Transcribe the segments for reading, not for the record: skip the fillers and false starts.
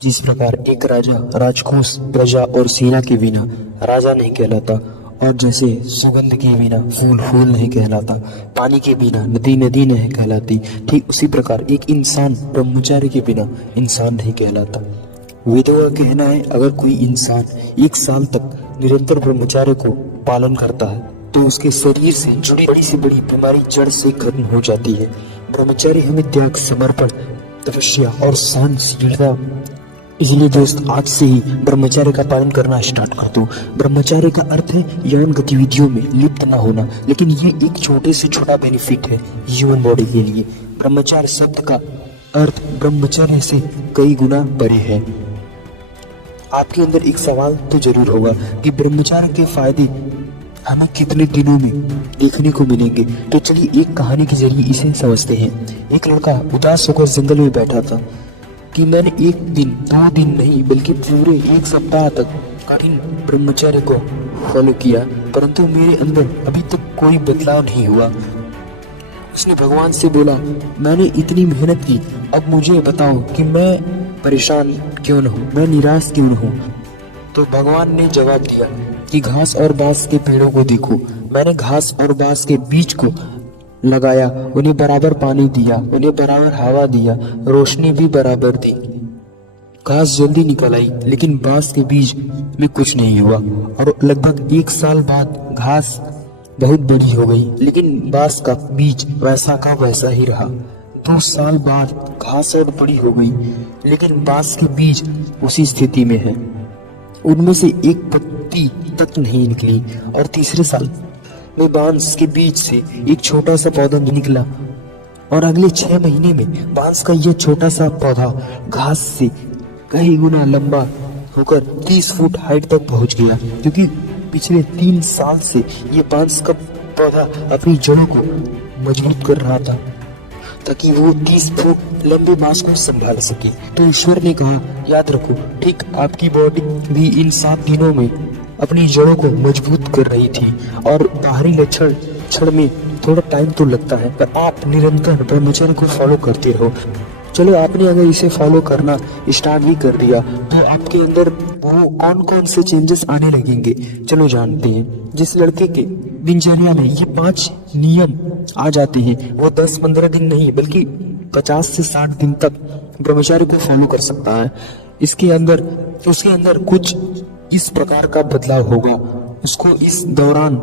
जिस प्रकार एक राजा राजकोष प्रजा और सेना के बिना राजा नहीं कहलाता, और जैसे सुगंध के बिना फूल फूल नहीं कहलाता, पानी के बिना नदी नदी नहीं कहलाती, ठीक उसी प्रकार एक इंसान ब्रह्मचार्य के बिना इंसान नहीं कहलाता। वेदों का कहना है, अगर कोई इंसान 1 साल तक निरंतर ब्रह्मचार्य को पालन करता है तो उसके शरीर से जुड़ी बड़ी से बड़ी बीमारी जड़ से खत्म हो जाती है। ब्रह्मचार्य हमें त्याग, समर्पण, तपस्या और सहनशीलता। इसलिए दोस्त, आज से ही ब्रह्मचार्य का पालन करना स्टार्ट कर दो। ब्रह्मचार्य का अर्थ है यौन गतिविधियों में लिप्त न होना, लेकिन ये एक छोटे से छोटा बेनिफिट है ह्यूमन बॉडी के लिए। ब्रह्मचार्य शब्द का अर्थ ब्रह्मचर्य से कई गुना परे है। आपके अंदर एक सवाल तो जरूर होगा कि ब्रह्मचार्य के फायदे हमें कितने दिनों में देखने को मिलेंगे। तो चलिए एक कहानी के जरिए इसे समझते हैं। एक लड़का उदास होकर जंगल में बैठा था कि मैंने 1 दिन 2 दिन नहीं बल्कि पूरे 1 सप्ताह तक कठिन ब्रह्मचर्य को फॉलो किया, परंतु मेरे अंदर अभी तक कोई बदलाव नहीं हुआ। उसने भगवान से बोला, मैंने इतनी मेहनत की, अब मुझे बताओ कि मैं परेशान क्यों न हूँ, मैं निराश क्यों न हूँ। तो भगवान ने जवाब दिया कि घास और बांस के पेड़ों को देखो, मैंने घास और बांस के बीज को लगाया, उन्हें बराबर पानी दिया, उन्हें बराबर हवा दिया, रोशनी भी बराबर दी। घास जल्दी निकल आई, लेकिन बांस के बीज में कुछ नहीं हुआ, और लगभग 1 साल बाद घास बहुत बड़ी हो गई, लेकिन बांस का बीज वैसा का वैसा ही रहा। 2 साल बाद घास और बड़ी हो गई, लेकिन बांस के बीज उसी स्थिति में है, उनमें से एक पत्ती तक नहीं निकली। और तीसरे साल में बांस के बीज से एक छोटा सा पौधा निकला, और अगले 6 महीने में बांस का यह छोटा सा पौधा घास से कई गुना लंबा होकर 30 फुट हाइट तक पहुंच गया, क्योंकि पिछले 3 साल से ये बांस का पौधा अपनी जड़ों को मजबूत कर रहा था ताकि वो 30 फुट लंबे बांस को संभाल सके। तो ईश्वर ने कहा, याद रखो, ठीक आपकी बॉडी भी इन 7 दिनों में अपनी जड़ों को मजबूत कर रही थी, और बाहरी लक्षण में थोड़ा टाइम तो लगता है, पर आप निरंतर ब्रह्मचर्य को फॉलो करते रहो। चलो, आपने अगर इसे फॉलो करना स्टार्ट भी कर दिया तो आपके अंदर वो कौन कौन से चेंजेस आने लगेंगे, चलो जानते हैं। जिस लड़के के दिनचर्या में ये 5 नियम आ जाते हैं, वो 10-15 दिन नहीं बल्कि 50 से 60 दिन तक ब्रह्मचर्य को फॉलो कर सकता है। उसके अंदर कुछ इस प्रकार का बदलाव होगा, उसको इस दौरान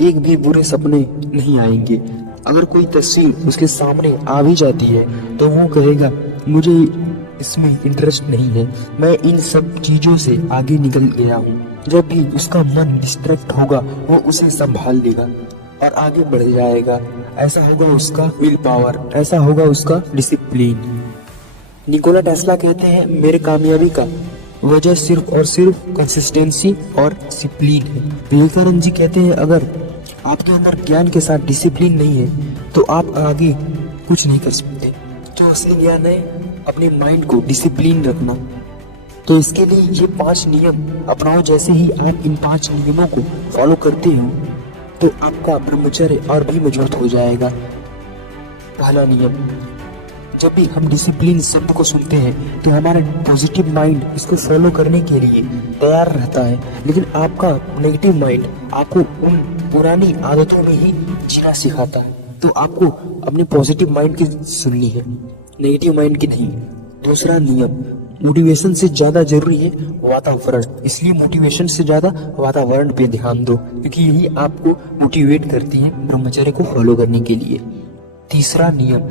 एक भी बुरे सपने नहीं आएंगे। अगर कोई तस्वीर उसके सामने आ भी जाती है तो वो कहेगा, मुझे इसमें इंटरेस्ट नहीं है, मैं इन सब चीजों से आगे निकल गया हूँ। जब भी उसका मन डिस्ट्रैक्ट होगा वो उसे संभाल लेगा और आगे बढ़ जाएगा। ऐसा होगा उसका विल पावर, ऐसा होगा उसका डिसिप्लिन। निकोला टेस्ला कहते हैं, मेरे कामयाबी का वजह सिर्फ और सिर्फ कंसिस्टेंसी और डिसिप्लिन है। विवेकानंद जी कहते हैं, अगर आपके अंदर ज्ञान के साथ डिसिप्लिन नहीं है तो आप आगे कुछ नहीं कर सकते। जो असली ज्ञान है अपने माइंड को डिसिप्लिन रखना। तो इसके लिए ये 5 नियम अपनाओ। जैसे ही आप इन 5 नियमों को फॉलो करते हो तो आपका ब्रह्मचर्य और भी मजबूत हो जाएगा। पहला नियम, जब भी हम डिसिप्लिन शब्द को सुनते हैं तो हमारा पॉजिटिव माइंड इसको फॉलो करने के लिए तैयार रहता है, लेकिन आपका नेगेटिव माइंड आपको उन पुरानी आदतों में ही जीना सिखाता है। तो आपको अपने पॉजिटिव माइंड की सुननी है, नेगेटिव माइंड की नहीं। दूसरा नियम, मोटिवेशन से ज्यादा जरूरी है वातावरण, इसलिए मोटिवेशन से ज्यादा वातावरण पे ध्यान दो, क्योंकि यही आपको मोटिवेट करती है ब्रह्मचर्य को फॉलो करने के लिए। तीसरा नियम,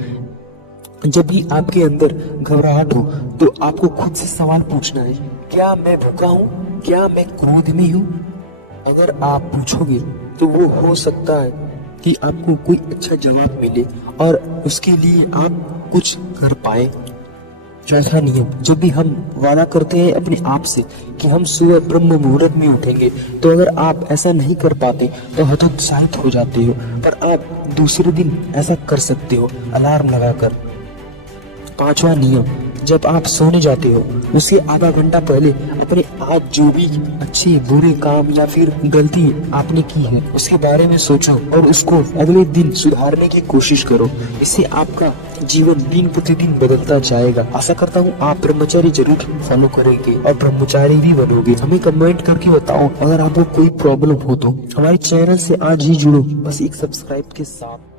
जब भी आपके अंदर घबराहट हो तो आपको खुद से सवाल पूछना है, क्या मैं भूखा हूँ, क्या मैं क्रोध में हूँ? अगर आप पूछोगे तो वो हो सकता है कि आपको कोई अच्छा जवाब मिले और उसके लिए आप कुछ कर पाए। चौथा नियम, जब भी हम वादा करते हैं अपने आप से कि हम सुबह ब्रह्म मुहूर्त में उठेंगे, तो अगर आप ऐसा नहीं कर पाते तो हतोत्साहित हो जाते हो, पर आप दूसरे दिन ऐसा कर सकते हो अलार्म लगाकर। 5वां नियम, जब आप सोने जाते हो उसके आधा घंटा पहले अपने आज जो भी अच्छे बुरे काम या फिर गलती आपने की है उसके बारे में सोचो और उसको अगले दिन सुधारने की कोशिश करो। इससे आपका जीवन दिन प्रतिदिन बदलता जाएगा। आशा करता हूँ आप ब्रह्मचारी जरूर फॉलो करेंगे और ब्रह्मचारी भी बनोगे। हमें कमेंट करके बताओ अगर आपको कोई प्रॉब्लम हो तो। हमारे चैनल से आज ही जुड़ो बस एक सब्सक्राइब के साथ।